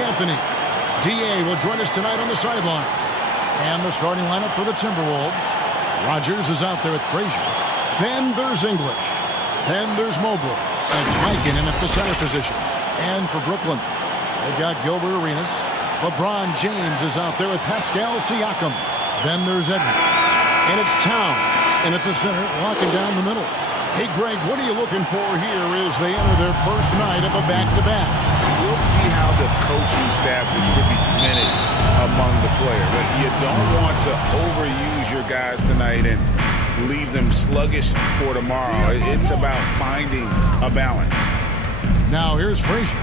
Anthony. D.A. will join us tonight on the sideline. And the starting lineup for the Timberwolves. Rogers is out there with Frazier. Then there's English. Then there's Mobley. And Tyken in at the center position. And for Brooklyn, they've got Gilbert Arenas. LeBron James is out there with Pascal Siakam. Then there's Edwards. And it's Towns in at the center, locking down the middle. Hey, Greg, what are you looking for here as they enter their first night of a back-to-back? We'll see how the coaching staff distributes minutes among the players. But you don't want to overuse your guys tonight and leave them sluggish for tomorrow. It's about finding a balance. Now here's Frazier.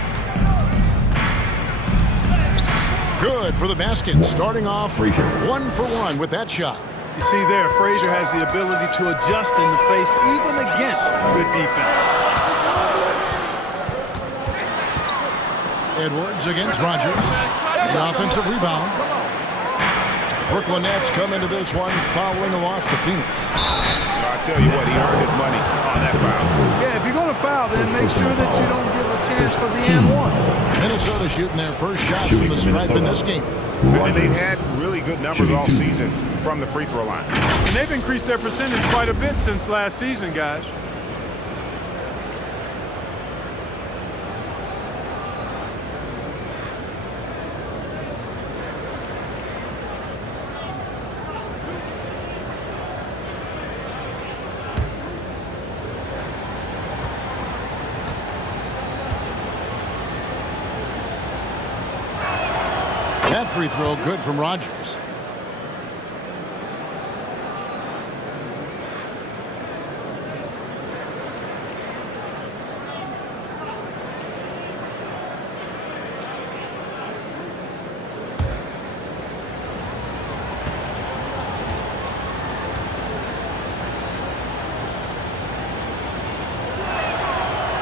Good for the basket. Starting off Frazier 1 for 1 with that shot. You see there, Frazier has the ability to adjust in the face even against good defense. Edwards against Rogers. The offensive rebound. Brooklyn Nets come into this one following a loss to Phoenix. I'll tell you what, he earned his money on that foul. Yeah, if you're going to foul, then make sure that you don't give a chance for the and one. Minnesota shooting their first shots from the stripe in this game. And they've had really good numbers all season from the free throw line. And they've increased their percentage quite a bit since last season, guys. That free throw good from Rogers.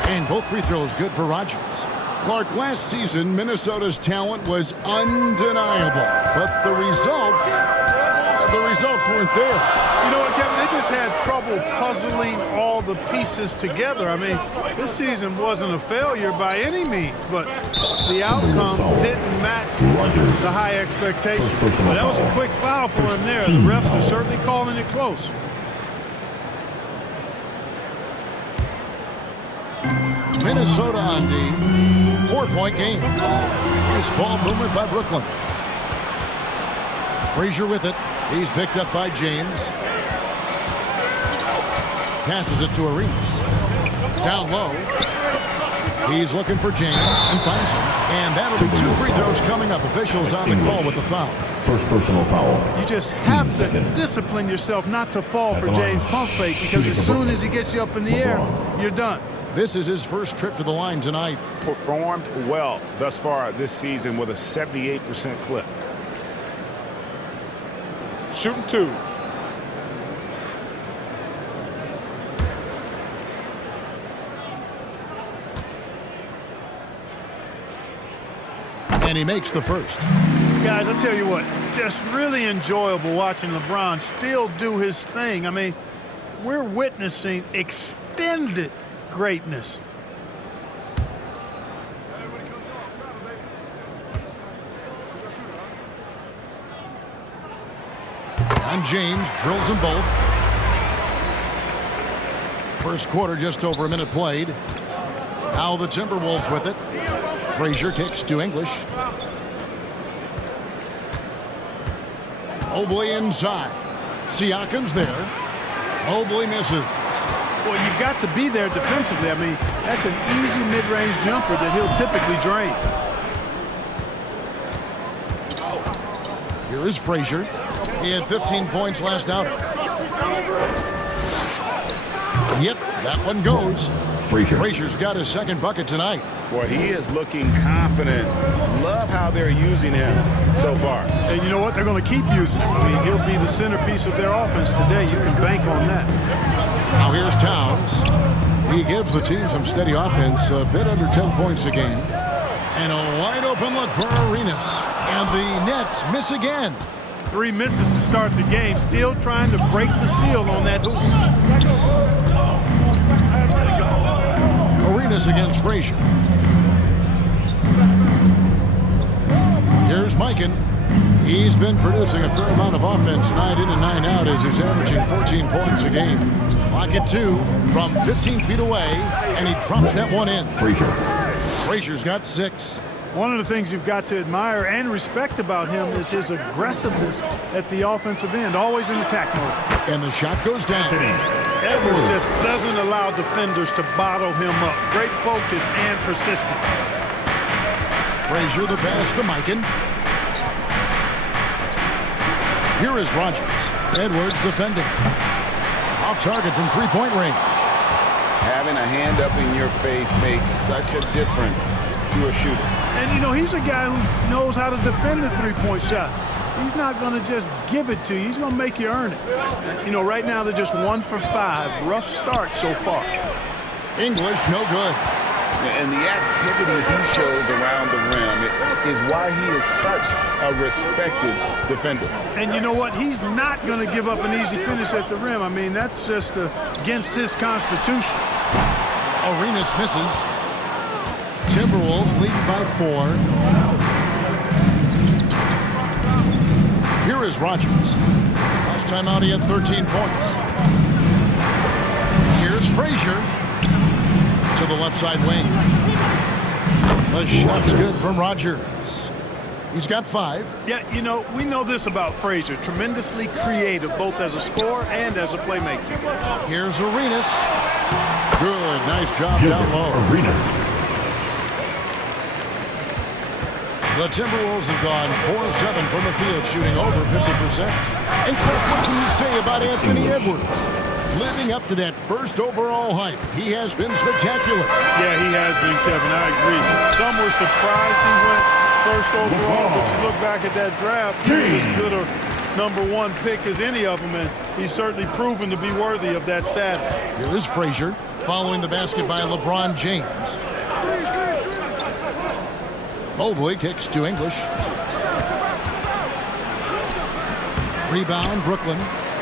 And both free throws good for Rogers. Clark, last season, Minnesota's talent was undeniable, but the results weren't there. You know what, Kevin? They just had trouble puzzling all the pieces together. I mean, this season wasn't a failure by any means, but the outcome didn't match the high expectations. But that was a quick foul for him there. The refs are certainly calling it close. Minnesota on D. 4-point game. Nice ball movement by Brooklyn. Frazier with it. He's picked up by James. Passes it to Arenas. Down low. He's looking for James and finds him. And that'll be 2 free throws coming up. Officials on the call with the foul. First personal foul. You just have to discipline yourself not to fall for James' pump fake, because as soon as he gets you up in the air, you're done. This is his first trip to the line tonight. Performed well thus far this season with a 78% clip. Shooting 2. And he makes the first. Guys, I'll tell you what, just really enjoyable watching LeBron still do his thing. I mean, we're witnessing extended greatness. And James drills them both. First quarter, just over a minute played. Now the Timberwolves with it. Frazier kicks to English. Mobley inside. Siakam's there. Mobley misses. Well, you've got to be there defensively. I mean, that's an easy mid-range jumper that he'll typically drain. Here is Frazier. He had 15 points last outing. Yep, that one goes. Frazier's got his second bucket tonight. Boy, he is looking confident. Love how they're using him so far. And you know what? They're going to keep using him. I mean, he'll be the centerpiece of their offense today. You can bank on that. Now here's Towns. He gives the team some steady offense, a bit under 10 points a game. And a wide open look for Arenas. And the Nets miss again. 3 misses to start the game. Still trying to break the seal on that hoop. Arenas against Frazier. Here's Mikan. He's been producing a fair amount of offense 9 in and 9 out as he's averaging 14 points a game. Clock at 2 from 15 feet away, and he drops that one in. Frazier's got 6. One of the things you've got to admire and respect about him is his aggressiveness at the offensive end, always in attack mode. And the shot goes down. Edwards just doesn't allow defenders to bottle him up. Great focus and persistence. Frazier the pass to Mikan. Here is Rogers. Edwards defending. Off target from three-point range. Having a hand up in your face makes such a difference to a shooter. And, you know, he's a guy who knows how to defend the three-point shot. He's not going to just give it to you. He's going to make you earn it. You know, right now they're just 1 for 5. Rough start so far. English, no good. And the activity he shows around the rim is why he is such a respected defender. And you know what? He's not going to give up an easy finish at the rim. I mean, that's just against his constitution. Arenas misses. Timberwolves leading by 4. Here is Rogers. Last time out he had 13 points. Here's Frazier to the left side wing. The shot's good from Rogers. He's got 5. Yeah, you know, we know this about Frazier. Tremendously creative, both as a scorer and as a playmaker. Here's Arenas. Good, nice job down low. The Timberwolves have gone 4 of 7 from the field, shooting over 50%. And Clark, what can you say about Anthony Edwards? Living up to that first overall hype, he has been spectacular. Yeah, he has been, Kevin. I agree. Some were surprised he went first overall, but you look back at that draft, he was as good a #1 pick as any of them, and he's certainly proven to be worthy of that status. Here is Frazier, following the basket by LeBron James. Mobley kicks to English. Rebound, Brooklyn.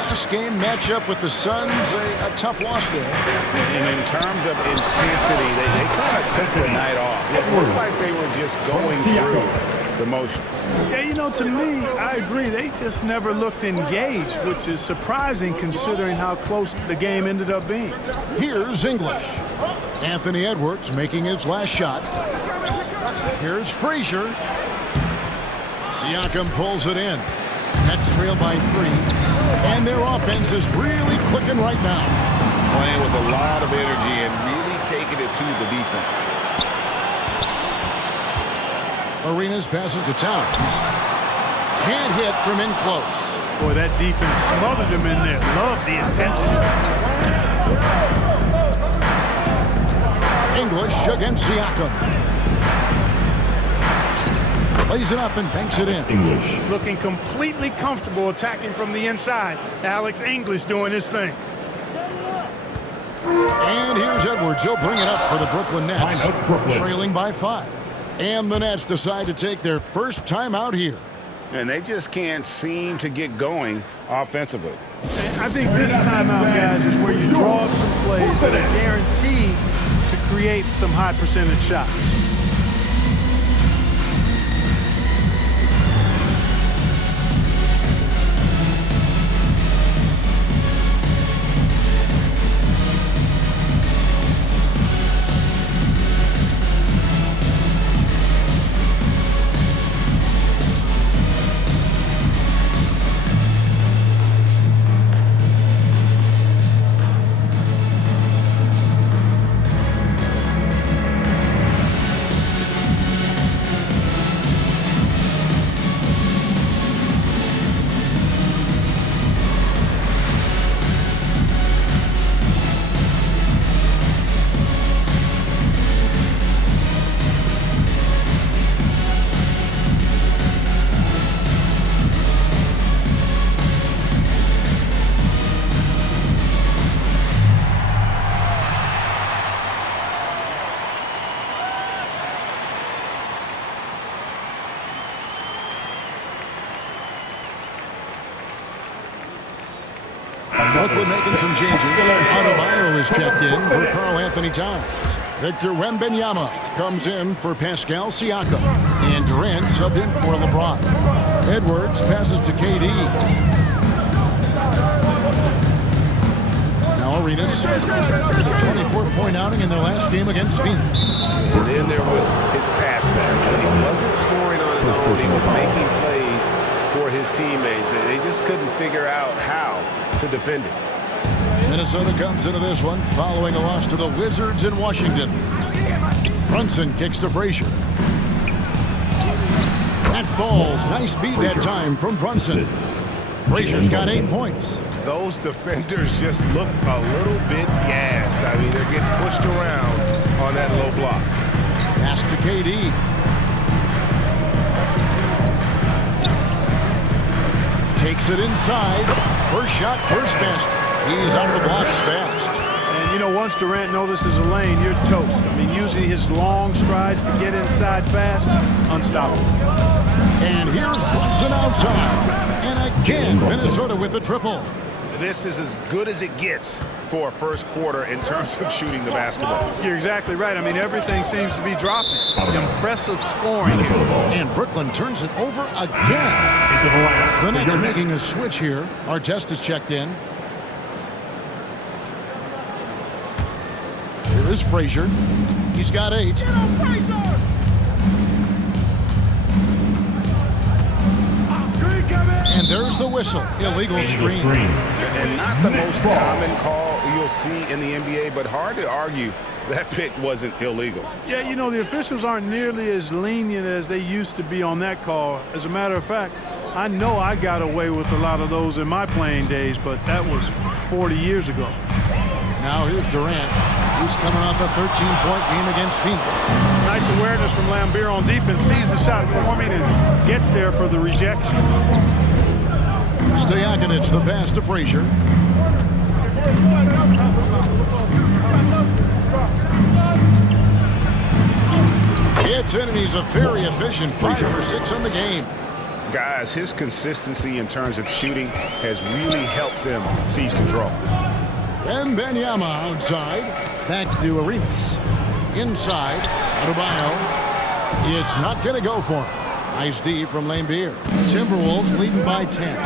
Last game matchup with the Suns, a tough loss there. And in terms of intensity, they kind of took the night off. It looked like they were just going through the motions. Yeah, you know, to me, I agree. They just never looked engaged, which is surprising considering how close the game ended up being. Here's English. Anthony Edwards making his last shot. Here's Frazier. Siakam pulls it in. That's trailed by 3. And their offense is really clicking right now. Playing with a lot of energy and really taking it to the defense. Arenas passes to Towns. Can't hit from in close. Boy, that defense smothered him in there. Love the intensity. English against Siakam. Lays it up and banks it in. English. Looking completely comfortable attacking from the inside. Alex English doing his thing. And here's Edwards. He'll bring it up for the Brooklyn Nets. Brooklyn. Trailing by 5. And the Nets decide to take their first time out here. And they just can't seem to get going offensively. I think this timeout, guys, is where you draw up some plays that are guaranteed to create some high percentage shots. Brooklyn making some changes. Adebayo is checked in for Karl Anthony Towns. Victor Wembanyama comes in for Pascal Siakam. And Durant subbed in for LeBron. Edwards passes to KD. Now Arenas, 24-point outing in their last game against Phoenix. And then there was his pass back. When he wasn't scoring on his own, he was making plays for his teammates, and they just couldn't figure out how to defend him. Minnesota comes into this one following a loss to the Wizards in Washington. Brunson kicks to Frazier. That falls. Nice speed that time from Brunson. Frazier's got 8 points. Those defenders just look a little bit gassed. I mean, they're getting pushed around on that low block. Pass to KD. Takes it inside. First shot, first basket. He's out of the blocks fast. And, you know, once Durant notices a lane, you're toast. I mean, using his long strides to get inside fast, unstoppable. And here's Brunson outside. And again, Minnesota with the triple. This is as good as it gets for a first quarter in terms of shooting the basketball. You're exactly right. I mean, everything seems to be dropping. Impressive scoring here. And Brooklyn turns it over again. The Nets making a switch here. Artest is checked in. Here is Frazier. He's got 8. And there's the whistle. Illegal screen. And not the most common call you'll see in the NBA, but hard to argue that pick wasn't illegal. Yeah, you know, the officials aren't nearly as lenient as they used to be on that call. As a matter of fact, I know I got away with a lot of those in my playing days, but that was 40 years ago. Now here's Durant, who's coming off a 13-point game against Phoenix. Nice awareness from Lambeer on defense. Sees the shot forming and gets there for the rejection. Stojakovic, the pass to Frazier. It's in, and he's a very efficient 5 for 6 on the game. Guys, his consistency in terms of shooting has really helped them seize control. Wembanyama outside. Back to Arenas. Inside. Adebayo. It's not going to go for him. Nice D from Lambeer. Timberwolves leading by 10.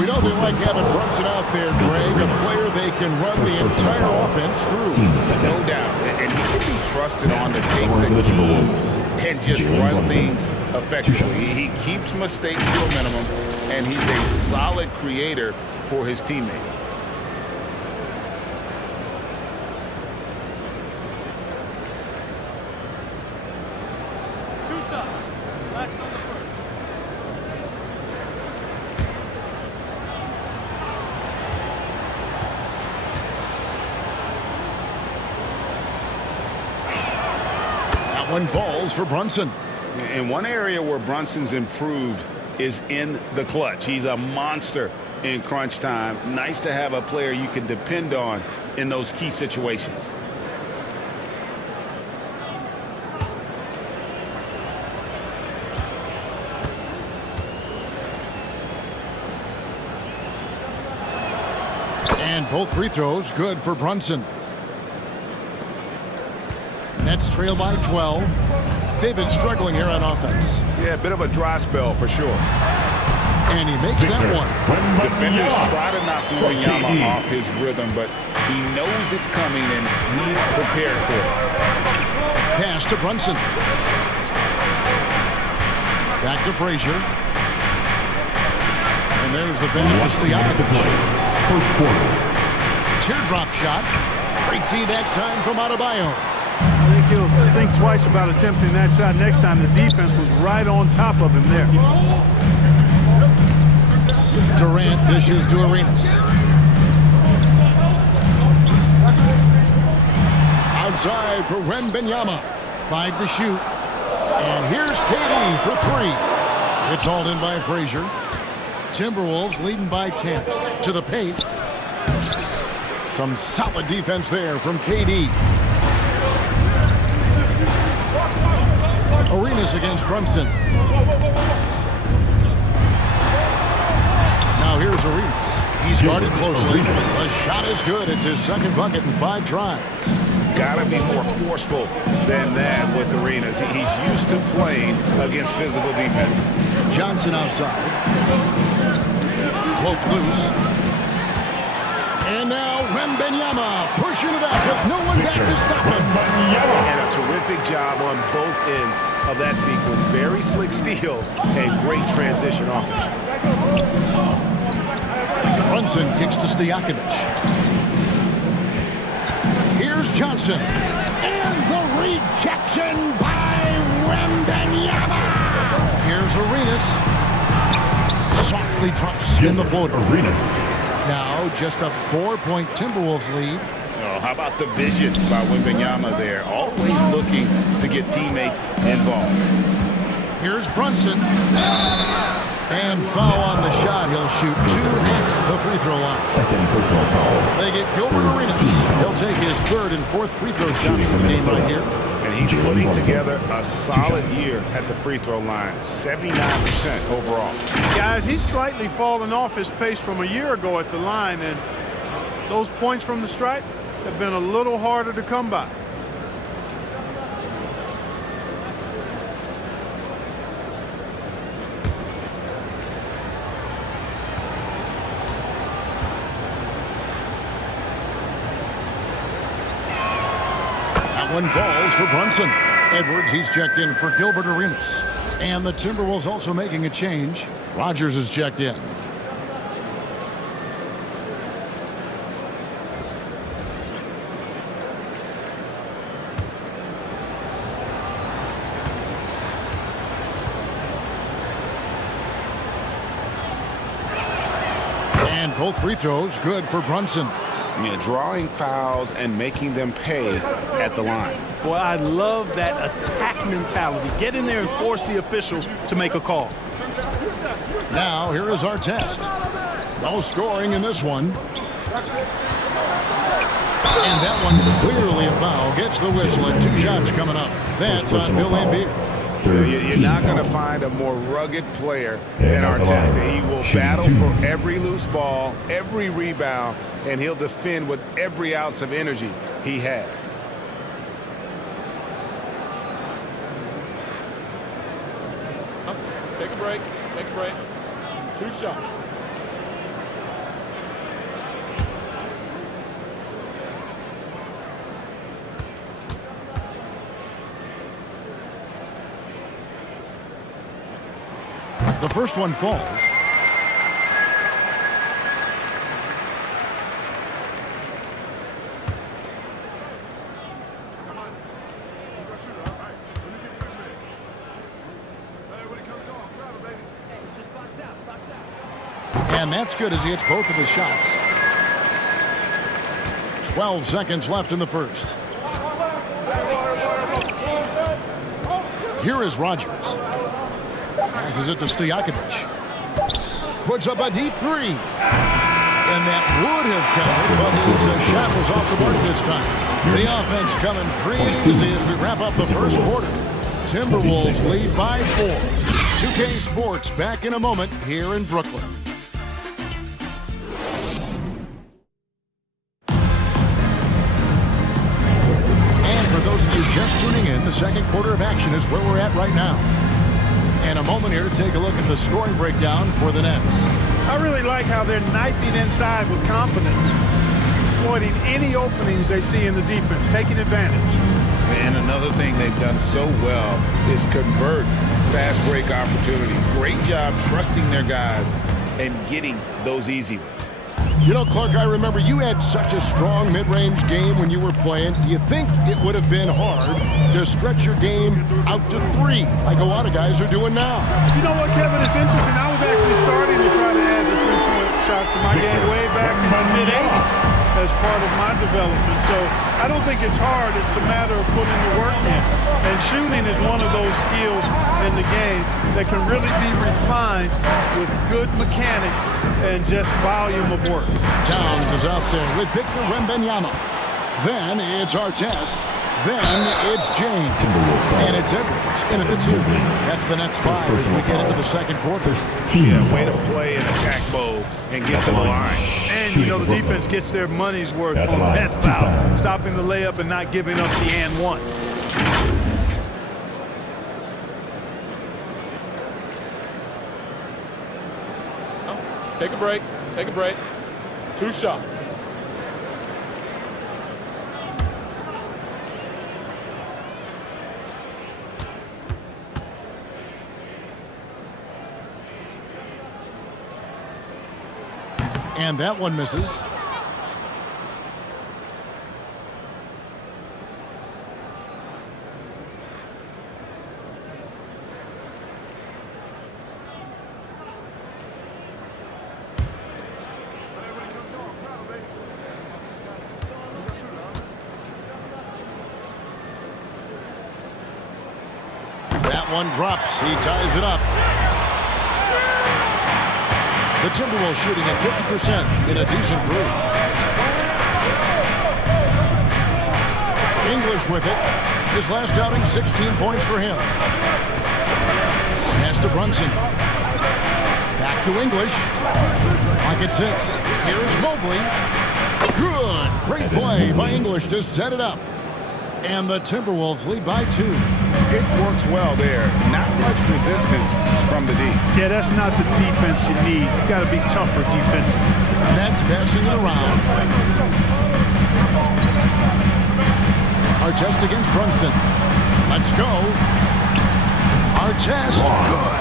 We know they like having Brunson out there, Greg, a player they can run the entire offense through. No doubt. And he can be trusted on to take the keys and just run things effectively. He keeps mistakes to a minimum, and he's a solid creator for his teammates. One falls for Brunson. And one area where Brunson's improved is in the clutch. He's a monster in crunch time. Nice to have a player you can depend on in those key situations. And both free throws good for Brunson. Nets trail by 12. They've been struggling here on offense. Yeah, a bit of a dry spell for sure. And he makes that one. Defenders try to knock Myleague off his rhythm, but he knows it's coming and he's prepared for it. Pass to Brunson. Back to Frazier. And there's the pass to Stojakovic. First quarter. Teardrop shot. Great D that time from Adebayo. I think he'll think twice about attempting that shot next time. The defense was right on top of him there. Durant dishes to Arenas. Outside for Wembanyama. 5 to shoot. And here's KD for 3. It's hauled in by Frazier. Timberwolves leading by 10. To the paint. Some solid defense there from KD. Arenas against Brunson. Now here's Arenas. He's guarded closely. The shot is good. It's his second bucket in 5 tries. got to be more forceful than that with Arenas. He's used to playing against physical defense. Johnson outside. Cloak loose. And now Wembanyama pushing it out with no one back to stop him. And a terrific job on both ends of that sequence. Very slick steal and great transition offense. Brunson kicks to Stojakovic. Here's Johnson. And the rejection by Wembanyama. Here's Arenas. Softly drops in the floater. Arenas. Now just a 4-point Timberwolves lead. Oh, how about the vision by Wembanyama there? Always looking to get teammates involved. Here's Brunson. And foul on the shot. He'll shoot 2 at the free throw line. Second personal foul. They get Gilbert Arenas. He'll take his 3rd and 4th free throw shots in the game right here. And he's putting together a solid year at the free throw line. 79% overall. Guys, he's slightly fallen off his pace from a year ago at the line, and those points from the stripe have been a little harder to come by. One falls for Brunson. Edwards, he's checked in for Gilbert Arenas. And the Timberwolves also making a change. Rogers is checked in. And both free throws good for Brunson. You know, drawing fouls and making them pay at the line. Boy, I love that attack mentality. Get in there and force the officials to make a call. Now, here is our test. No scoring in this one. And that one clearly a foul. Gets the whistle and 2 shots coming up. That's on Bill Laimbeer. You're not going to find a more rugged player than Artest. He will battle for every loose ball, every rebound, and he'll defend with every ounce of energy he has. Take a break. Take a break. 2 shots. The first one falls. And that's good as he hits both of his shots. 12 seconds left in the first. Here is Rogers. Passes it to Stojakovic. Puts up a deep 3. And that would have counted, but his shot was off the mark this time. The offense coming free and easy as we wrap up the first quarter. Timberwolves lead by 4. 2K Sports back in a moment here in Brooklyn. And for those of you just tuning in, the second quarter of action is where we're at right now. And a moment here to take a look at the scoring breakdown for the Nets. I really like how they're knifing inside with confidence, exploiting any openings they see in the defense, taking advantage. And another thing they've done so well is convert fast break opportunities. Great job trusting their guys and getting those easy ones. You know, Clark, I remember you had such a strong mid-range game when you were playing. Do you think it would have been hard to stretch your game out to 3 like a lot of guys are doing now? You know what, Kevin? It's interesting. I was actually starting to try to add the 3-point shot to my game way back in the mid-'80s as part of my development. So I don't think it's hard. It's a matter of putting the work in. And shooting is one of those skills in the game that can really be refined with good mechanics and just volume of work. Towns is out there with Victor Wembanyama. Then it's our test. Then it's James. And it's Edwards in at the 2. That's the Nets 5 as we get into the second quarter. Yeah, way to play in attack mode and get to the line. And, you know, the defense gets their money's worth on that foul, stopping the layup and not giving up the and one. Take a break. Take a break. 2 shots. And that one misses. That one drops. He ties it up. The Timberwolves shooting at 50% in a decent groove. English with it. His last outing, 16 points for him. Pass to Brunson. Back to English. Clock at 6. Here's Mobley. Good. Great play by English to set it up. And the Timberwolves lead by 2. It works well there. Not much resistance from the D. Yeah, that's not the defense you need. You got to be tougher defensively. Nets passing it around. Artest against Brunson. Let's go. Artest. Good.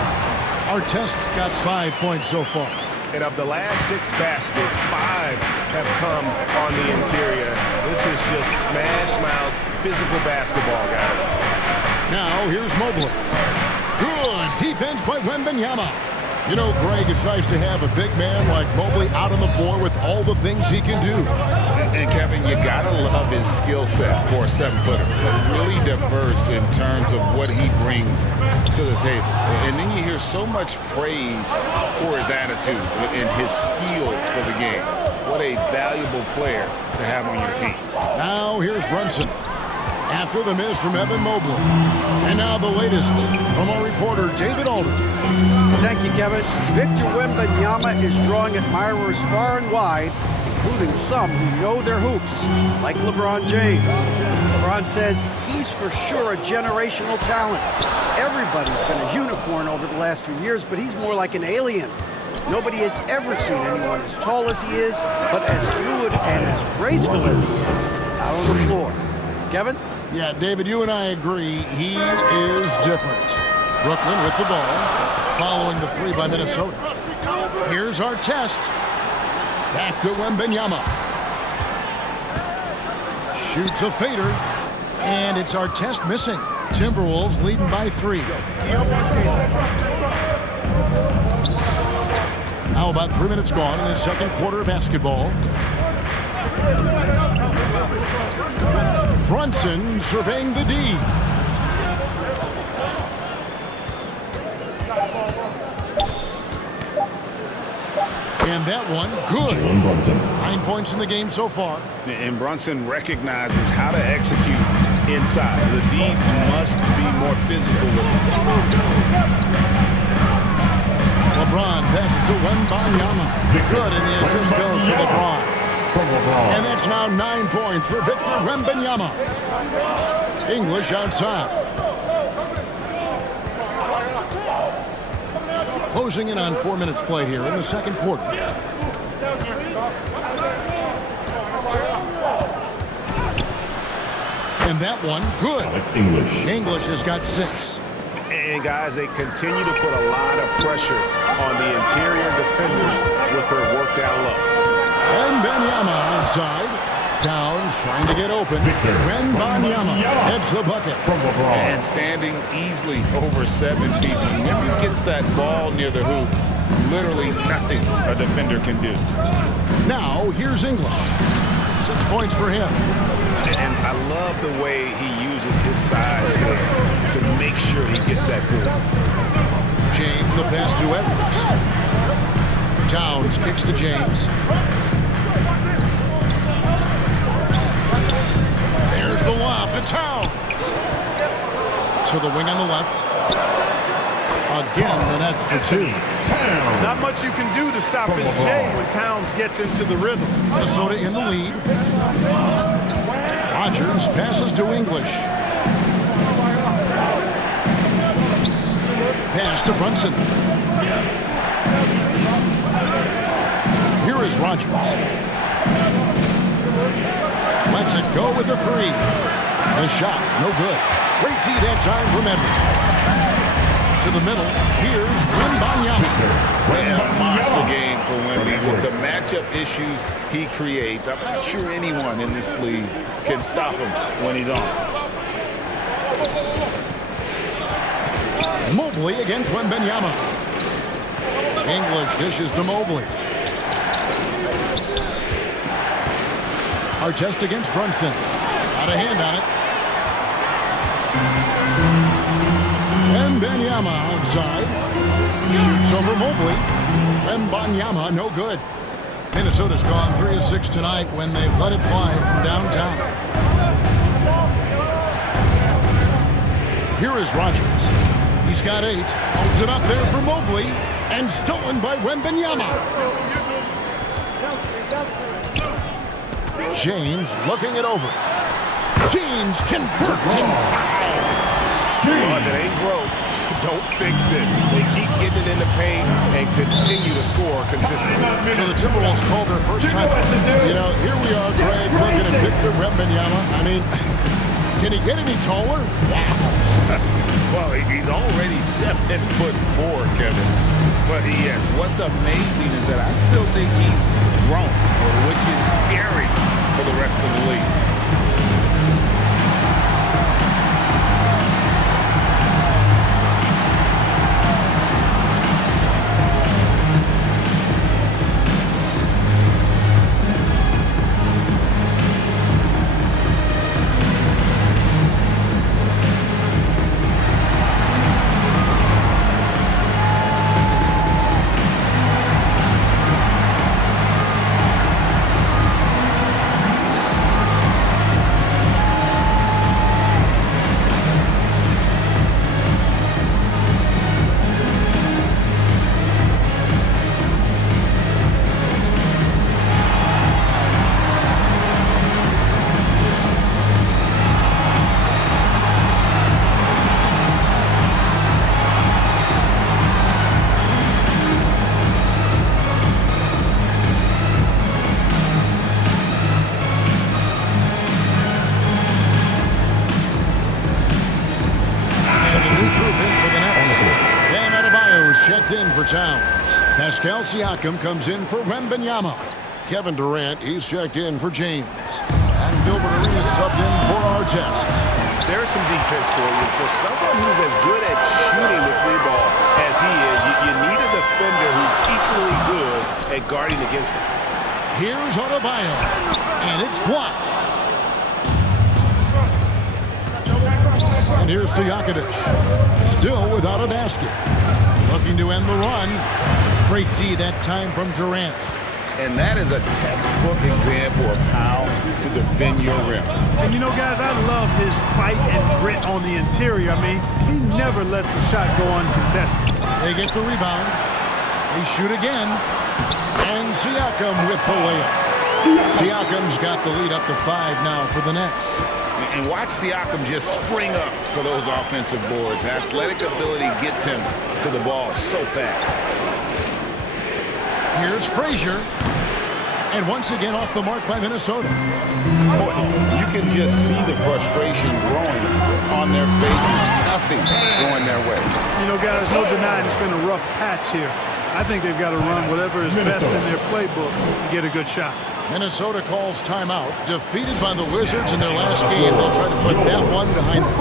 Artest's got 5 points so far. And of the last 6 baskets, 5 have come on the interior. This is just smash mouth physical basketball, guys. Now, here's Mobley. Good defense by Wembanyama. You know, Greg, it's nice to have a big man like Mobley out on the floor with all the things he can do. And Kevin, you gotta love his skill set for a 7-footer. Really diverse in terms of what he brings to the table. And then you hear so much praise for his attitude and his feel for the game. What a valuable player to have on your team. Now, here's Brunson. After the miss from Evan Mobley. And now the latest from our reporter, David Alder. Thank you, Kevin. Victor Wembanyama is drawing admirers far and wide, including some who know their hoops, like LeBron James. LeBron says he's for sure a generational talent. Everybody's been a unicorn over the last few years, but he's more like an alien. Nobody has ever seen anyone as tall as he is, but as fluid and as graceful as he is out on the floor. Kevin? Yeah, David, you and I agree. He is different. Brooklyn with the ball, following the 3 by Minnesota. Here's Artest. Back to Wembanyama. Shoots a fader, and it's Artest missing. Timberwolves leading by 3. Now about 3 minutes gone in the second quarter of basketball. Brunson surveying the D. And that one, good. 9 points in the game so far. And Brunson recognizes how to execute inside. The D must be more physical with him. LeBron passes to Wembanyama. Good, and the assist goes to LeBron. And that's now 9 points for Victor Wembanyama. English outside. Closing in on 4 minutes play here in the second quarter. And that one, good. English has got 6. And, guys, they continue to put a lot of pressure on the interior defenders with their work down low. Wembanyama inside. Towns trying to get open. Wembanyama heads the bucket. And standing easily over 7 feet. Whenever he gets that ball near the hoop, literally nothing a defender can do. Now, here's English. 6 points for him. And I love the way he uses his size there to make sure he gets that ball. James, the pass to Edwards. Towns kicks to James. There's the lob to Towns. To the wing on the left. Again, the Nets for two. Not much you can do to stop his J when Towns gets into the rhythm. Minnesota in the lead. Rogers passes to English. Pass to Brunson. Here is Rogers. Lets it go with the three. The shot, no good. Great D that time from Edwards. To the middle, here's Wembanyama. A monster game for Wemby. With the matchup issues he creates, I'm not sure anyone in this league can stop him when he's on. Mobley against Wembanyama. English dishes to Mobley. Artest against Brunson. Got a hand on it. Wembanyama outside. Shoots over Mobley. Wembanyama, no good. Minnesota's gone 3 of 6 tonight when they've let it fly from downtown. Here is Rogers. He's got 8. Holds it up there for Mobley. And stolen by Wembanyama. James looking it over. James converts inside. Well, if it ain't broke, don't fix it. They keep getting it in the paint and continue to score consistently. So the Timberwolves call their first time. You know, here we are, Greg, looking at Victor Wembanyama. I mean, can he get any taller? Well, he's already 7'4", Kevin. But yes, what's amazing is that I still think he's grown, which is scary for the rest of the league. Checked in for Towns. Pascal Siakam comes in for Wembanyama. Kevin Durant, he's checked in for James. And Gilbert Arenas subbed in for Artest. There's some defense for you. For someone who's as good at shooting the three ball as he is, you need a defender who's equally good at guarding against him. Here's Adebayo. And it's blocked. And here's Stojakovic. Still without a basket. Looking to end the run. Great D that time from Durant. And that is a textbook example of how to defend your rim. And you know, guys, I love his fight and grit on the interior. I mean, he never lets a shot go uncontested. They get the rebound. They shoot again. And Siakam with the layup. Siakam's got the lead up to 5 now for the Nets. And watch Siakam just spring up for those offensive boards. Athletic ability gets him to the ball so fast. Here's Frazier. And once again off the mark by Minnesota. You can just see the frustration growing on their faces. Nothing going their way. You know, guys, no denying it's been a rough patch here. I think they've got to run whatever is best in their playbook to get a good shot. Minnesota calls timeout. Defeated by the Wizards in their last game. They'll try to put that one behind them.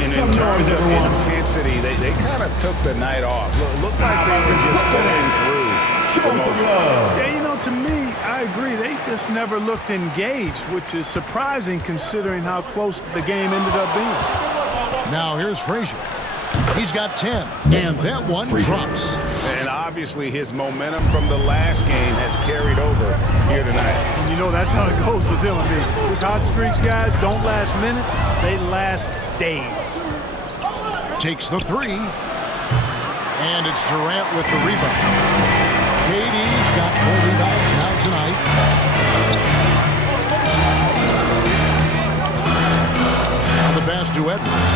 And in terms of intensity, they kind of took the night off. Looked like they were just going through the motion. Yeah, you know, to me, I agree. They just never looked engaged, which is surprising considering how close the game ended up being. Now here's Frazier. He's got 10, and that one drops. And obviously his momentum from the last game has carried over here tonight. And you know that's how it goes with him. I mean, these hot streaks, guys, don't last minutes. They last days. Takes the three. And it's Durant with the rebound. KD's got 4 rebounds now tonight. Now the pass to Edwards.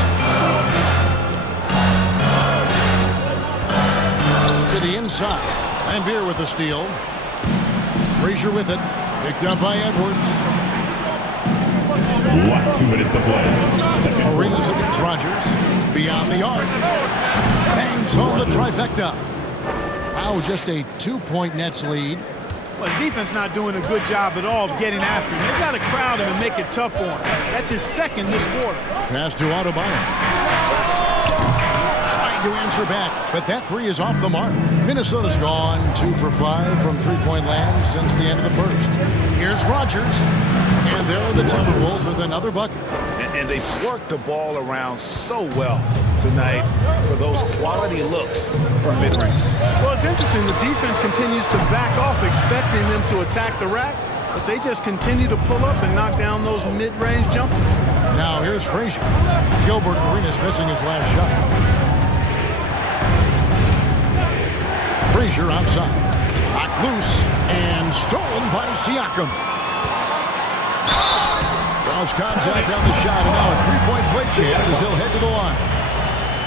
To the inside. Lambeer with the steal. Frazier with it. Picked up by Edwards. Last 2 minutes to play. Arenas against Rogers. Beyond the arc. Bangs home the trifecta. Now just a 2-point Nets lead. Well, defense not doing a good job at all of getting after him. They've got to crowd him and make it tough for him. That's his second this quarter. Pass to Adebayo. Trying to answer back, but that three is off the mark. Minnesota's gone 2 for 5 from three-point land since the end of the first. Here's Rogers. And there are the Timberwolves with another bucket. And they've worked the ball around so well tonight for those quality looks from mid-range. Well, it's interesting. The defense continues to back off, expecting them to attack the rack, but they just continue to pull up and knock down those mid-range jumpers. Now here's Frazier. Gilbert Arenas missing his last shot. Frazier outside. Knocked loose and stolen by Siakam. Draws contact on the shot, and now a three-point play chance as he'll head to the line.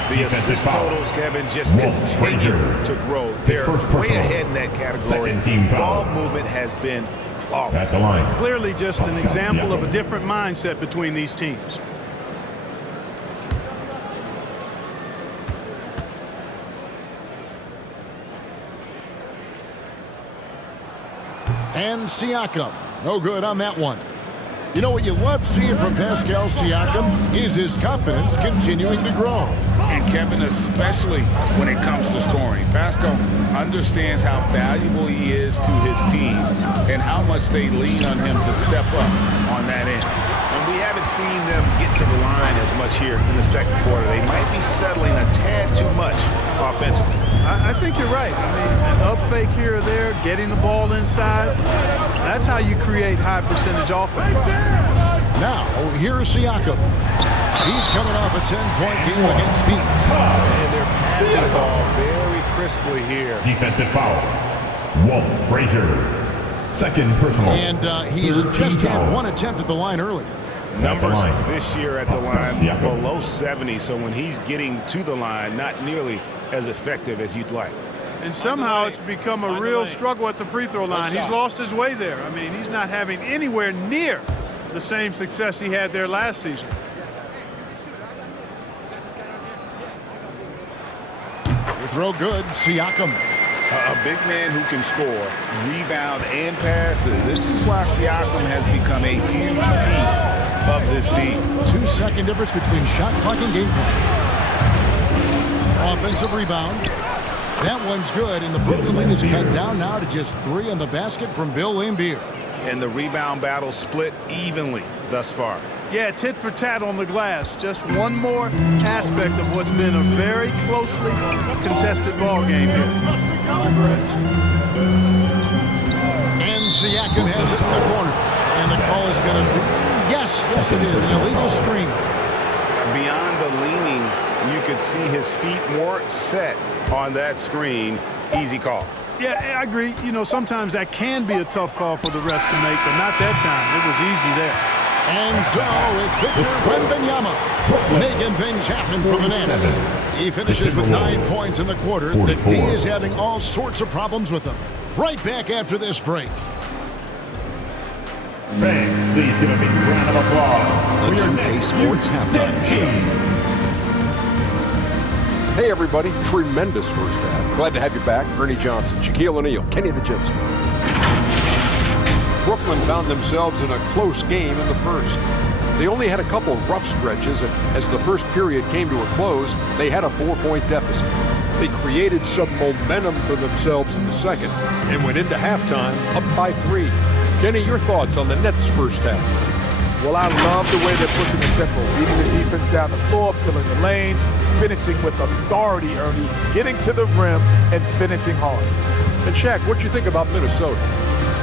The assist totals, Kevin, just continue to grow. They're way ahead in that category. Ball movement has been flawless. That's the line. Clearly just an example of a different mindset between these teams. And Siakam, no good on that one. You know what you love seeing from Pascal Siakam is his confidence continuing to grow. And Kevin, especially when it comes to scoring. Pascal understands how valuable he is to his team and how much they lean on him to step up on that end. And we haven't seen them get to the line as much here in the second quarter. They might be settling a tad too much offensively. I think you're right. I mean, an up fake here or there, getting the ball inside, that's how you create high percentage offense. Now, here's Siakam. He's coming off a 10-point game against Phoenix. And they're passing the ball very crisply here. Defensive foul. Walt Frazier. Second personal. And he's just had one attempt at the line earlier. Numbers this year at the line below 70, so when he's getting to the line, not nearly as effective as you'd like. And somehow it's become a real struggle at the free throw line. He's lost his way there. I mean, he's not having anywhere near the same success he had there last season. The throw good, Siakam. A big man who can score, rebound, and pass. This is why Siakam has become a huge piece of this team. 2-second difference between shot clock and game clock. Offensive rebound. That one's good, and the Brooklyn lead is cut down now to just 3 on the basket from Bill Lambeer. And the rebound battle split evenly thus far. Yeah, tit for tat on the glass. Just one more aspect of what's been a very closely contested ball game here. And Siakam has it in the corner. And the call is going to be, yes, it is, an illegal screen. Beyond the leaning, you could see his feet more set on that screen. Easy call. Yeah, I agree. You know, sometimes that can be a tough call for the refs to make, but not that time. It was easy there. And so it's Victor Wembanyama making things happen for the Nets. He finishes with 9 points in the quarter. The D is having all sorts of problems with him. Right back after this break. Fans, please give a big round of applause. The 2K Sports Halftime Show. Hey everybody, tremendous first half. Glad to have you back. Ernie Johnson, Shaquille O'Neal, Kenny the Jet Smith. Brooklyn found themselves in a close game in the first. They only had a couple of rough stretches, and as the first period came to a close, they had a 4-point deficit. They created some momentum for themselves in the second and went into halftime up by 3. Kenny, your thoughts on the Nets' first half? Well, I love the way they're pushing the tempo, leading the defense down the floor, filling the lanes, finishing with authority, Ernie, getting to the rim and finishing hard. And Shaq, what do you think about Minnesota?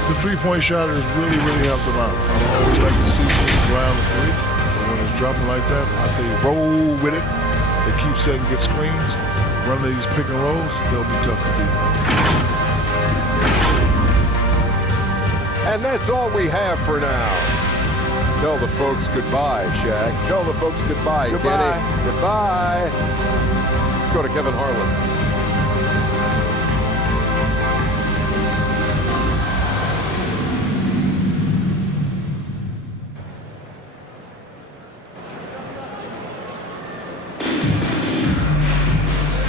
The three-point shot has really helped them out. I always like to see teams ground the three. But when it's dropping like that, I say roll with it. They keep setting good screens. Running these pick and rolls, they'll be tough to beat. And that's all we have for now. Tell the folks goodbye, Shaq. Tell the folks goodbye, Goodbye. Kenny. Goodbye. Go to Kevin Harlan.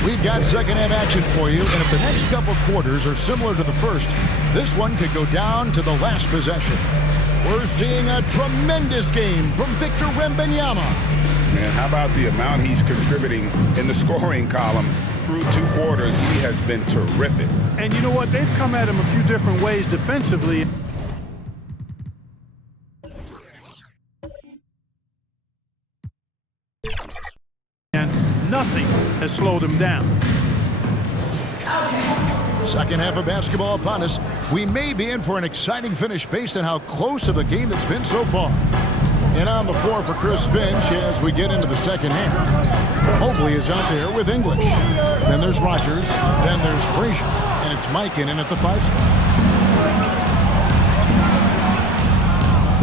We've got second-half action for you, and if the next couple quarters are similar to the first, this one could go down to the last possession. We're seeing a tremendous game from Victor Wembanyama. Man, how about the amount he's contributing in the scoring column through 2 quarters? He has been terrific. And you know what? They've come at him a few different ways defensively. And nothing has slowed him down. Second half of basketball upon us. We may be in for an exciting finish based on how close of a game it's been so far. And on the floor for Chris Finch as we get into the second half. Mobley is out there with English. Then there's Rogers. Then there's Frazier. And it's Mikan in at the 5 spot.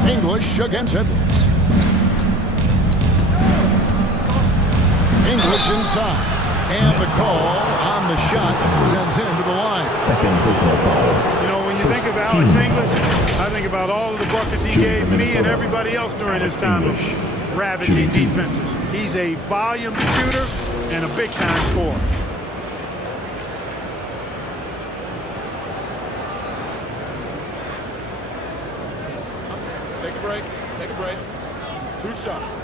English against Edwards. English inside. And the call on the shot sends him to the line. Second personal foul. You know, when you think of Alex English, I think about all of the buckets he gave me and everybody else during his time of ravaging defenses. He's a volume shooter and a big-time scorer. Take a break. Take a break. 2 shots.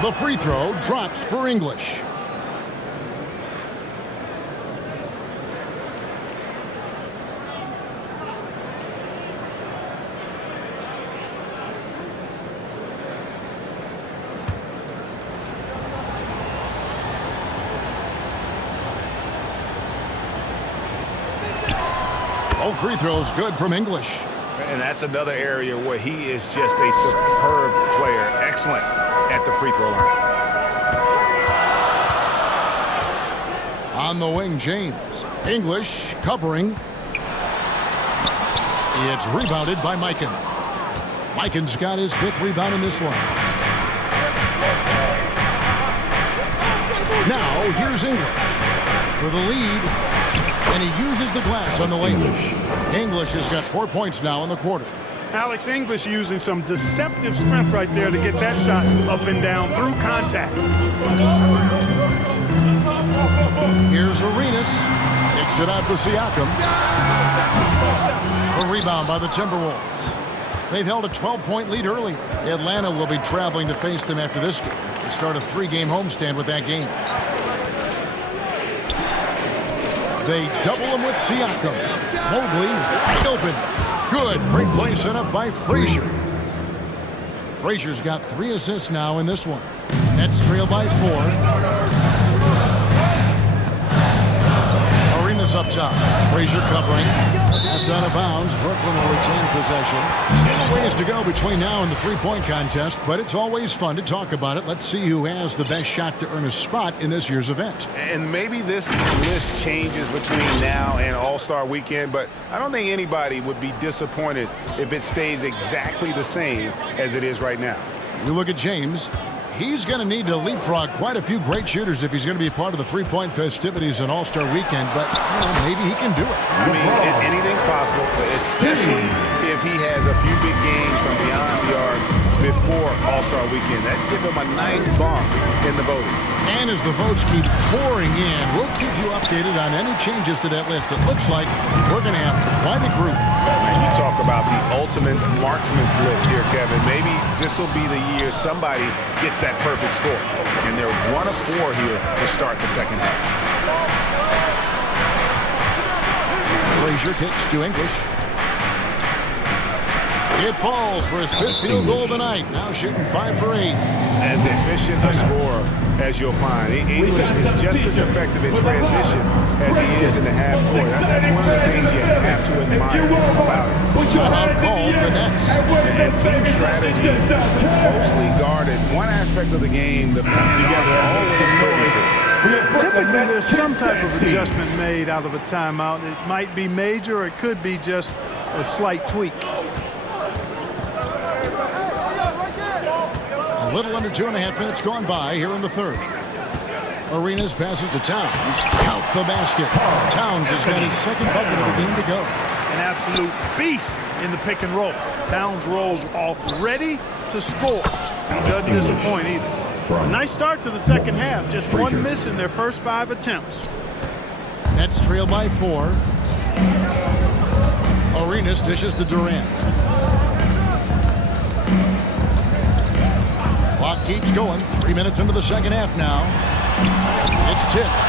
The free throw drops for English. All free throws good from English. And that's another area where he is just a superb player. Excellent at the free throw line. On the wing, James. English covering. It's rebounded by Mikan. Mikan's got his 5th rebound in this one. Now, here's English for the lead. And he uses the glass on the layup. English has got 4 points now in the quarter. Alex English using some deceptive strength right there to get that shot up and down through contact. Here's Arenas. Kicks it out to Siakam. A rebound by the Timberwolves. They've held a 12-point lead earlier. Atlanta will be traveling to face them after this game. They start a 3-game homestand with that game. They double him with Siakam. Mobley wide open. Good. Great play set up by Frazier. Frazier's got 3 assists now in this one. Nets trail by 4. Arenas up top. Frazier covering. That's out of bounds. Brooklyn will retain possession. Still ways to go between now and the 3-point contest, but it's always fun to talk about it. Let's see who has the best shot to earn a spot in this year's event. And maybe this list changes between now and All-Star Weekend, but I don't think anybody would be disappointed if it stays exactly the same as it is right now. You look at James. He's going to need to leapfrog quite a few great shooters if he's going to be a part of the 3-point festivities on All-Star Weekend, but maybe he can do it. I mean, anything's possible, especially if he has a few big games from beyond the arc before All-Star Weekend. That give him a nice bump in the voting. And as the votes keep pouring in, we'll keep you updated on any changes to that list. It looks like we're going to have quite a group. And you talk about the ultimate marksman's list here, Kevin. Maybe this will be the year somebody gets that perfect score. And they're 1 of 4 here to start the second half. Frazier kicks to English. It falls for his 5th field goal of the night. Now shooting 5 for 8. As efficient a scorer as you'll find. English is just as effective in transition as he is in the half court. That's one of the things you have to admire about him. Timeout called the Nets. And team strategies closely guarded. One aspect of the game, the fans always praise. Typically, there's some type of adjustment made out of a timeout. It might be major, or it could be just a slight tweak. A little under 2.5 minutes gone by here in the third. Arenas passes to Towns. Count the basket. Towns has got his second bucket of the game to go. An absolute beast in the pick and roll. Towns rolls off ready to score. He doesn't disappoint either. A nice start to the second half. Just one miss in their first 5 attempts. Nets trail by 4. Arenas dishes to Durant. Clock keeps going. 3 minutes into the second half now. It's tipped.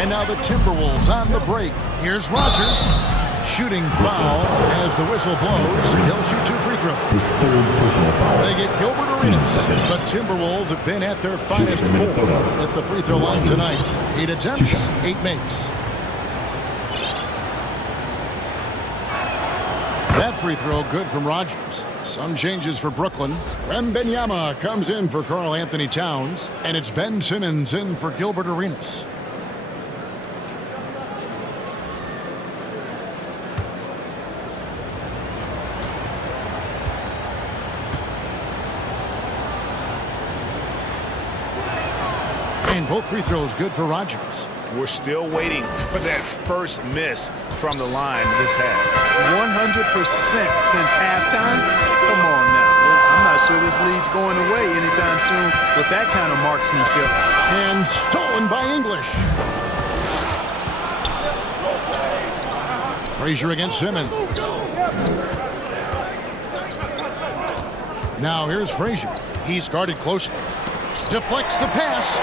And now the Timberwolves on the break. Here's Rogers. Shooting foul as the whistle blows. He'll shoot 2 free throws. His third personal foul. They get Gilbert Arenas. The Timberwolves have been at their finest 4 at the free throw line tonight. 8 attempts, 8 makes. That free throw good from Rogers. Some changes for Brooklyn. Wembanyama comes in for Karl Anthony Towns. And it's Ben Simmons in for Gilbert Arenas. And both free throws good for Rogers. We're still waiting for that first miss from the line this half. 100% since halftime? Come on now. I'm not sure this lead's going away anytime soon with that kind of marksmanship. And stolen by English. Frazier against Simmons. Now here's Frazier. He's guarded closely. Deflects the pass.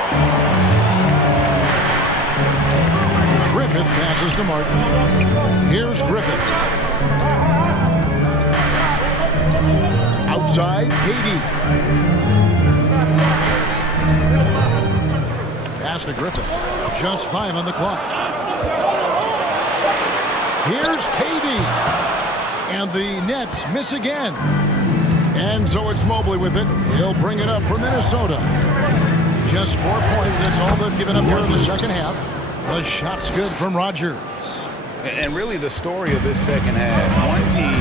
Griffith passes to Martin. Here's Griffith. Outside, KD. Pass to Griffith. Just 5 on the clock. Here's KD. And the Nets miss again. And so it's Mobley with it. He'll bring it up for Minnesota. Just 4 points. That's all they've given up here in the second half. The shot's good from Rogers. And really the story of this second half. One team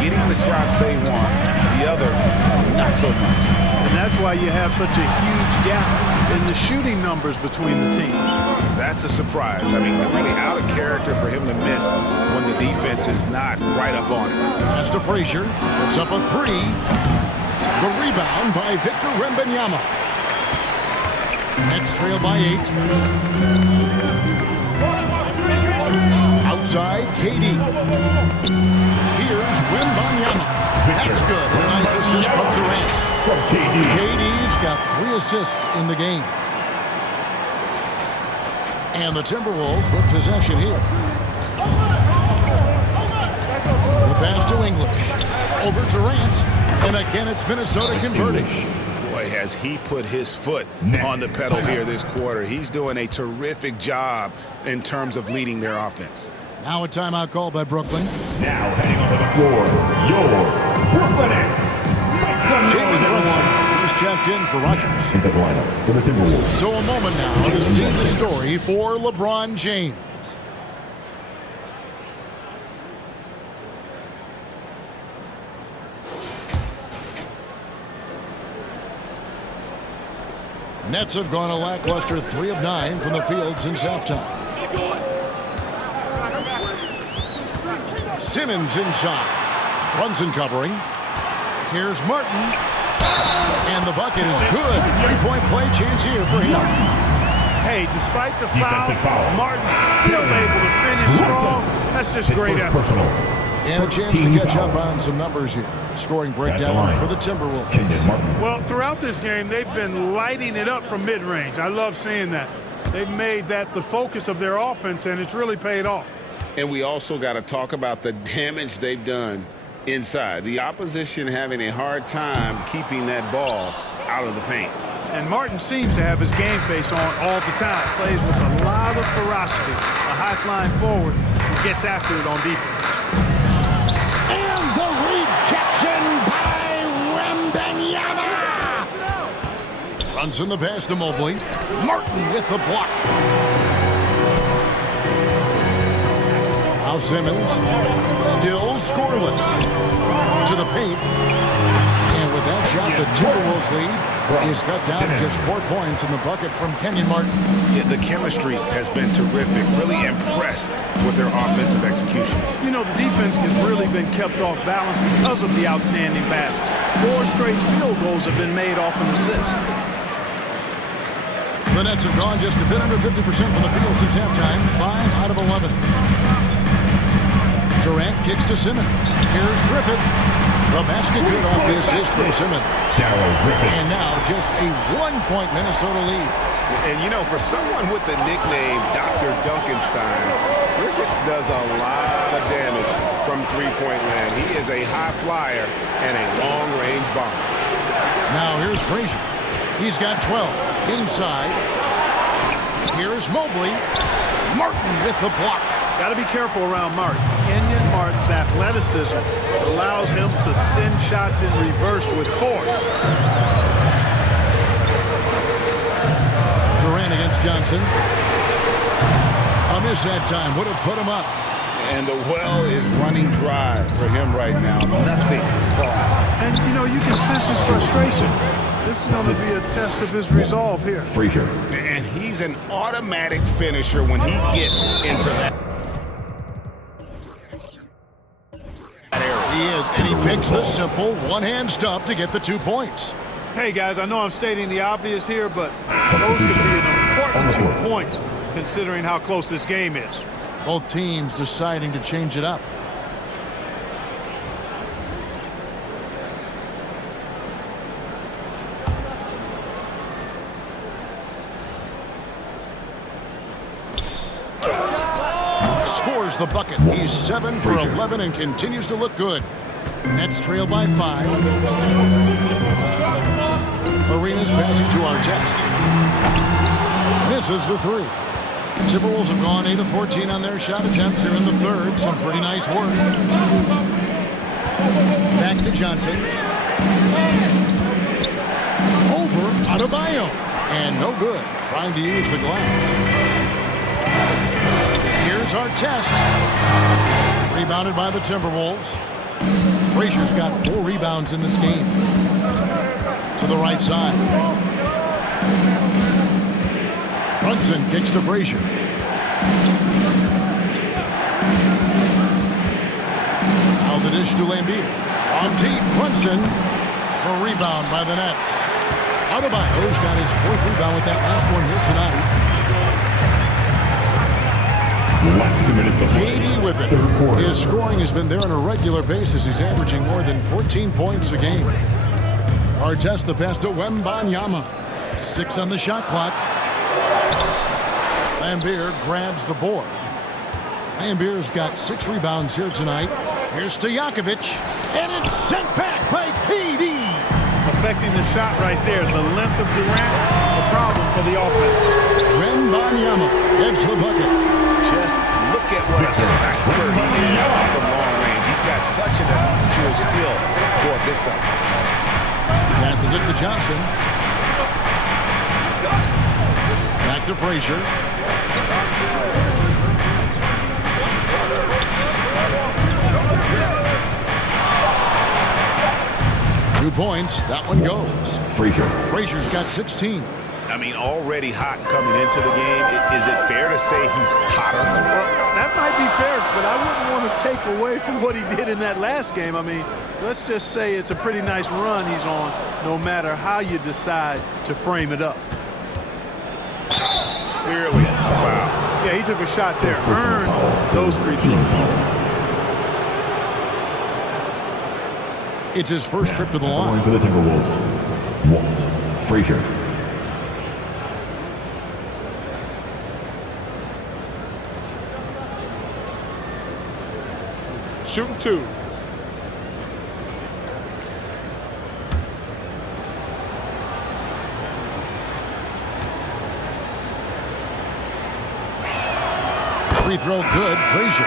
getting the shots they want, the other not so much. And that's why you have such a huge gap in the shooting numbers between the teams. That's a surprise. I mean, really out of character for him to miss when the defense is not right up on him. Pass to Frazier. Puts up a 3. The rebound by Victor Wembanyama. Nets trail by 8. Outside, KD. Here's Wembanyama. That's good. And a nice assist from Durant. KD's got 3 assists in the game. And the Timberwolves with possession here. The pass to English. Over Durant. And again, it's Minnesota converting. Boy, has he put his foot on the pedal here this quarter. He's doing a terrific job in terms of leading their offense. Now a timeout called by Brooklyn. Now heading onto the floor, your Brooklyn Nets. Jalen Brunson is checked in for Rogers. Into the lineup for the Timberwolves. So a moment now to see the story for LeBron James. Nets have gone a lackluster 3 of 9 from the field since halftime. Simmons inside. Brunson covering. Here's Martin. And the bucket is good. Three-point play chance here for him. Hey, despite the foul, Martin's still able to finish strong. That's just great effort. And a chance to catch up on some numbers here. Scoring breakdown for the Timberwolves. Well, throughout this game, they've been lighting it up from mid-range. I love seeing that. They've made that the focus of their offense, and it's really paid off. And we also got to talk about the damage they've done inside. The opposition having a hard time keeping that ball out of the paint. And Martin seems to have his game face on all the time. Plays with a lot of ferocity. A high-flying forward who gets after it on defense. And the rejection by Wembanyama. Runs in the pass to Mobley. Martin with the block. Now Simmons still scoreless. To the paint. And with that shot, the Timberwolves lead is cut down to just 4 points in the bucket from Kenyon Martin. Yeah, the chemistry has been terrific. Really impressed with their offensive execution. You know, the defense has really been kept off balance because of the outstanding passes. 4 straight field goals have been made off an assist. The Nets have gone just a bit under 50% from the field since halftime. 5 out of 11. Durant kicks to Simmons. Here's Griffin. The basket good off the assist from Simmons. And now just a 1-point Minnesota lead. And, you know, for someone with the nickname Dr. Duncanstein, Griffin does a lot of damage from three-point land. He is a high flyer and a long-range bomber. Now here's Frazier. He's got 12. Inside. Here's Mobley. Martin with the block. Got to be careful around Martin. Kenyon Martin's athleticism allows him to send shots in reverse with force. Durant against Johnson. A miss that time. Would have put him up. And the well is running dry for him right now. Nothing falling. And, you know, you can sense his frustration. This is going to be a test of his resolve here. Frazier. And he's an automatic finisher when he gets into that area. He is, and he picks the simple one-hand stuff to get the 2 points. Hey, guys, I know I'm stating the obvious here, but those could be an important 2 points considering how close this game is. Both teams deciding to change it up. Scores the bucket. He's 7 for 11 and continues to look good. Nets trail by 5. Arenas passing to our test. Misses the 3. Timberwolves have gone 8 of 14 on their shot attempts here in the third. Some pretty nice work. Back to Johnson. Over Adebayo. And no good. Trying to use the glass. Here's our test. Rebounded by the Timberwolves. Frazier's got 4 rebounds in this game. To the right side. Brunson kicks to Frazier. Now the dish to Lambeer. On deep, Brunson. A rebound by the Nets. Adebayo's got his 4th rebound with that last one here tonight. KD with it. His scoring has been there on a regular basis. He's averaging more than 14 points a game. Artest the pass to Wembanyama. 6 on the shot clock. Lambeer grabs the board. Lambeer's got 6 rebounds here tonight. Here's Stojakovic. And it's sent back by KD. Affecting the shot right there. The length of Durant, the problem for the offense. Wembanyama gets the bucket. Just look at what a sniper he is from long range. He's got such an unusual skill for a big fella. Passes it to Johnson. Back to Frazier. Two points. That one goes. Frazier. Frazier's got 16. I mean, already hot coming into the game. Is it fair to say he's hotter? Well, that might be fair, but I wouldn't want to take away from what he did in that last game. I mean, let's just say it's a pretty nice run he's on, no matter how you decide to frame it up. Clearly, it's a foul. Yeah, he took a shot there. Earned those free throws. It's his first trip to the line. For the Timberwolves, Walt Frazier. Shooting 2. Free throw good, Frazier.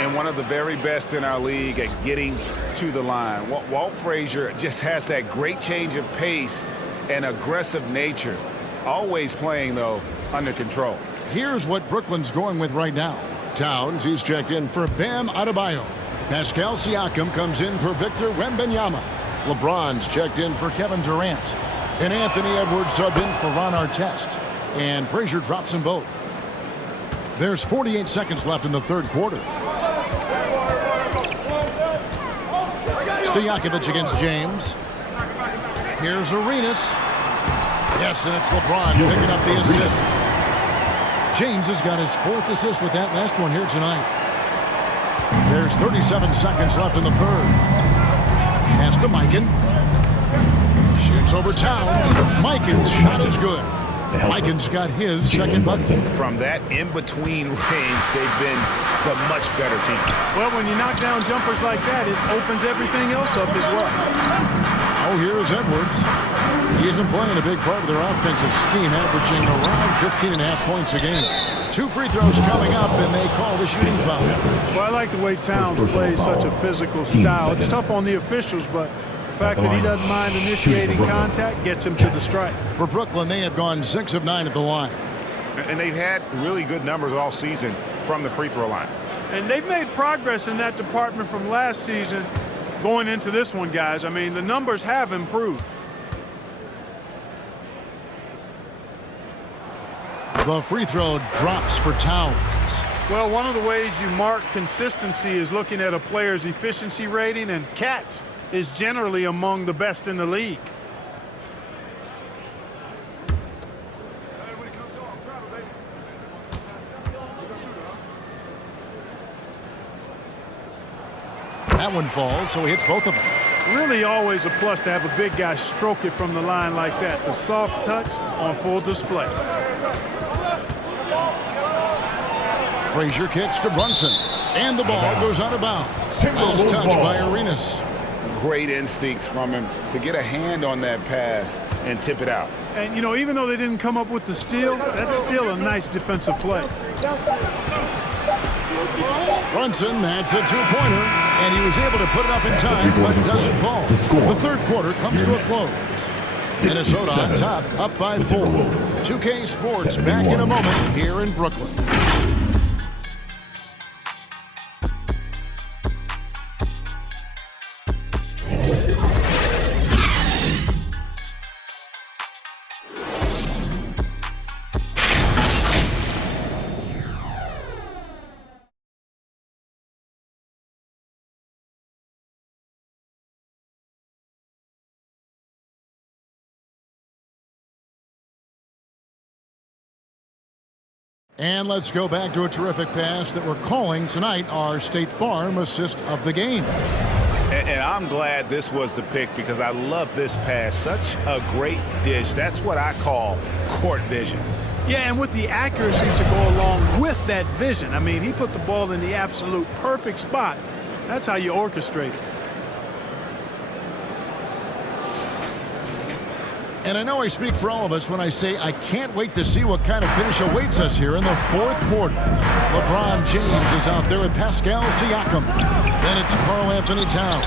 And one of the very best in our league at getting to the line. Walt Frazier just has that great change of pace and aggressive nature. Always playing, though, under control. Here's what Brooklyn's going with right now. Towns, he's checked in for Bam Adebayo. Pascal Siakam comes in for Victor Wembanyama. LeBron's checked in for Kevin Durant. And Anthony Edwards subbed in for Ron Artest. And Frazier drops them both. There's 48 seconds left in the third quarter. Stojakovic against James. Here's Arenas. Yes, and it's LeBron picking up the assist. James has got his 4th assist with that last one here tonight. There's 37 seconds left in the third. Pass to Mikan. Shoots over Towns. Mikan's shot is good. Mikan's got his second bucket. From that in-between range, they've been the much better team. Well, when you knock down jumpers like that, it opens everything else up as well. Oh, here's Edwards. He's been playing a big part of their offensive scheme, averaging around 15.5 points a game. 2 free throws coming up, and they call the shooting foul. Well, I like the way Towns plays such a physical style. It's tough on the officials, but the fact that he doesn't mind initiating contact gets him to the strike. For Brooklyn, they have gone 6 of 9 at the line. And they've had really good numbers all season from the free throw line. And they've made progress in that department from last season going into this one, guys. I mean, the numbers have improved. The free throw drops for Towns. Well, one of the ways you mark consistency is looking at a player's efficiency rating, and Cats is generally among the best in the league. That one falls, so he hits both of them. Really always a plus to have a big guy stroke it from the line like that. The soft touch on full display. Frazier kicks to Brunson, and the ball goes out of bounds. Last touch by Arenas. Great instincts from him to get a hand on that pass and tip it out. And, you know, even though they didn't come up with the steal, that's still a nice defensive play. Brunson, that's a 2-pointer, and he was able to put it up in time, but it doesn't fall. The third quarter comes to a close. Minnesota on top, up by 4. 2K Sports back in a moment here in Brooklyn. And let's go back to a terrific pass that we're calling tonight our State Farm assist of the game. And I'm glad this was the pick because I love this pass. Such a great dish. That's what I call court vision. Yeah, and with the accuracy to go along with that vision. I mean, he put the ball in the absolute perfect spot. That's how you orchestrate it. And I know I speak for all of us when I say I can't wait to see what kind of finish awaits us here in the fourth quarter. LeBron James is out there with Pascal Siakam. Then it's Karl Anthony Towns.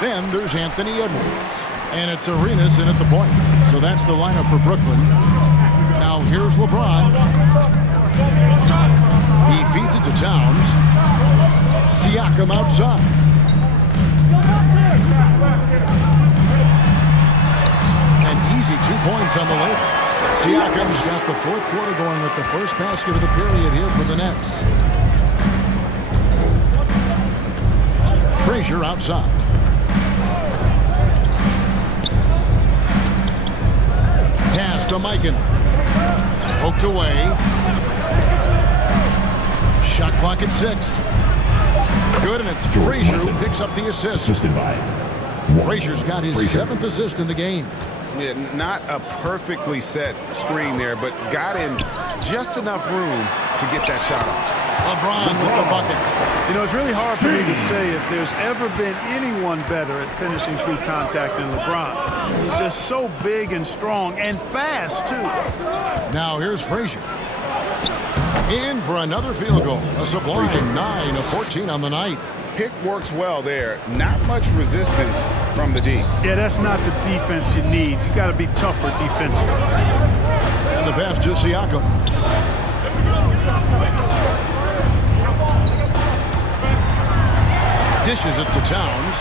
Then there's Anthony Edwards. And it's Arenas in at the point. So that's the lineup for Brooklyn. Now here's LeBron. He feeds it to Towns. Siakam outside. Easy 2 points on the layup. Siakam's got the fourth quarter going with the first basket of the period here for the Nets. Frazier outside. Pass to Mikan. Poked away. Shot clock at 6. Good, and it's Frazier who picks up the assist. Frazier's got his 7th assist in the game. Yeah, not a perfectly set screen there, but got in just enough room to get that shot off. LeBron with the bucket. You know, it's really hard for me to say if there's ever been anyone better at finishing through contact than LeBron. He's just so big and strong and fast, too. Now here's Frazier. In for another field goal. A sublime 9 of 14 on the night. Pick works well there. Not much resistance from the D. Yeah, that's not the defense you need. You got to be tougher defensively. And the pass to Siakam. Dishes it to Towns.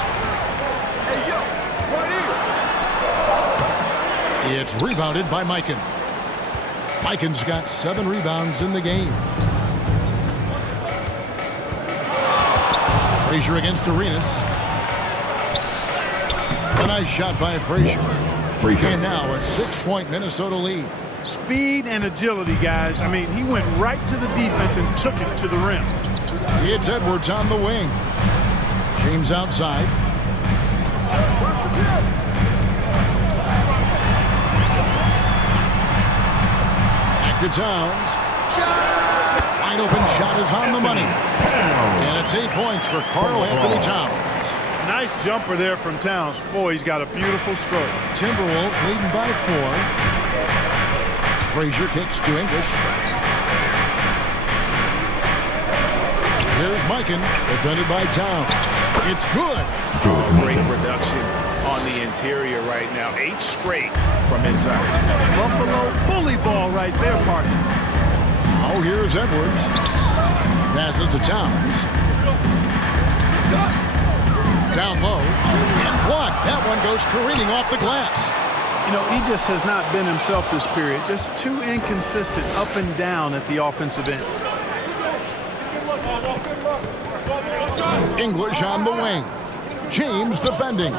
It's rebounded by Mikan. Mikan's got 7 rebounds in the game. Frazier against Arenas. A nice shot by Frazier. And now a 6-point Minnesota lead. Speed and agility, guys. I mean, he went right to the defense and took it to the rim. It's Edwards on the wing. James outside. Back to Towns. Wide open shot is on the money. And it's 8 points for Karl Anthony Towns. Nice jumper there from Towns. Boy, he's got a beautiful stroke. Timberwolves leading by 4. Frazier kicks to English. Here's Mikan, defended by Towns. It's good. Great production on the interior right now. 8 straight from inside. Buffalo bully ball right there, partner. Oh, here's Edwards. Passes to Towns. Down low. And blocked. That one goes careening off the glass. You know, he just has not been himself this period. Just too inconsistent up and down at the offensive end. English on the wing. James defending.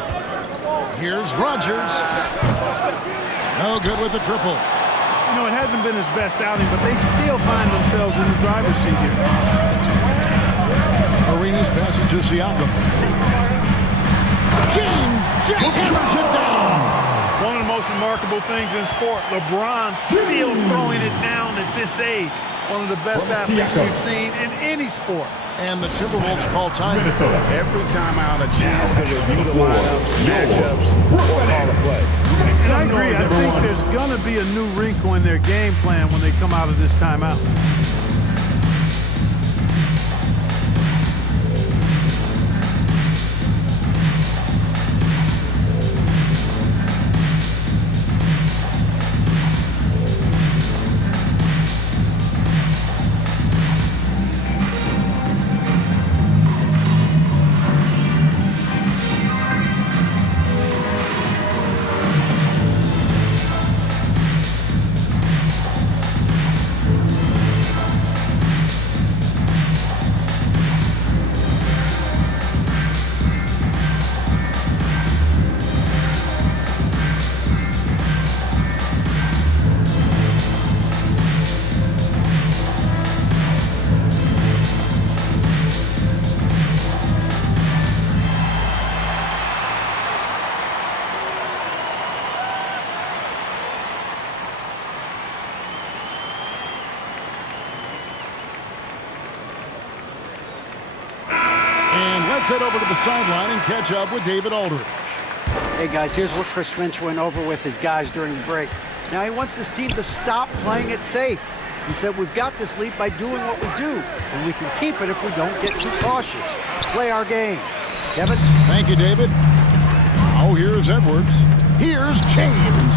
Here's Rogers. No good with the triple. You know, it hasn't been his best outing, but they still find themselves in the driver's seat here. Arenas passes to Siakam. James hammers it down. One of the most remarkable things in sport, LeBron still throwing it down at this age. One of the best athletes we've seen in any sport. And the Timberwolves call time. Every time out, a chance to review the lineups, matchups, or call a play. And I agree. I think there's going to be a new wrinkle in their game plan when they come out of this timeout. Let's head over to the sideline and catch up with David Aldridge. Hey, guys, here's what Chris Finch went over with his guys during the break. Now, he wants his team to stop playing it safe. He said, we've got this lead by doing what we do, and we can keep it if we don't get too cautious. Play our game. Kevin? Thank you, David. Oh, here's Edwards. Here's James.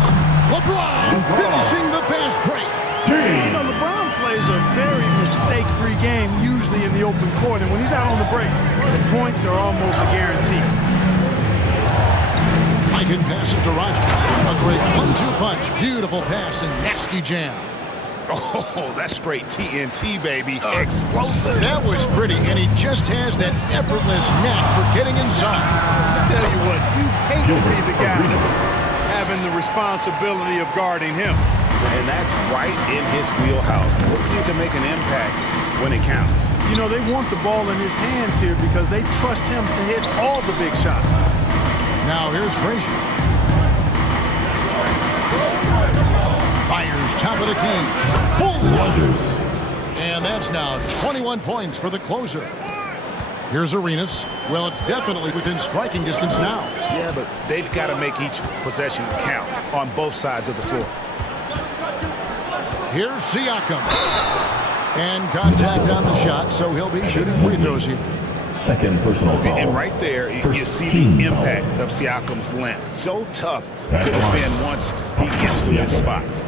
LeBron finishing the fast break. You know, LeBron plays a very mistake-free game, usually in the open court, and when he's out on the break, the points are almost a guarantee. High-hidden passes to Rogers. A great 1-2 punch. Beautiful pass and nasty jam. Oh, that's straight TNT, baby. Explosive. That was pretty, and he just has that effortless knack for getting inside. I tell you what, you hate to be the guy having the responsibility of guarding him. And that's right in his wheelhouse. Looking to make an impact when it counts. You know, they want the ball in his hands here because they trust him to hit all the big shots. Now here's Frazier. Fires top of the key. Bullseye. And that's now 21 points for the closer. Here's Arenas. Well, it's definitely within striking distance now. Yeah, but they've got to make each possession count on both sides of the floor. Here's Siakam. And contact on the shot, so he'll be shooting free throws here. Second personal foul. And right there, you see the impact of Siakam's length. So tough to defend once he gets to his spots.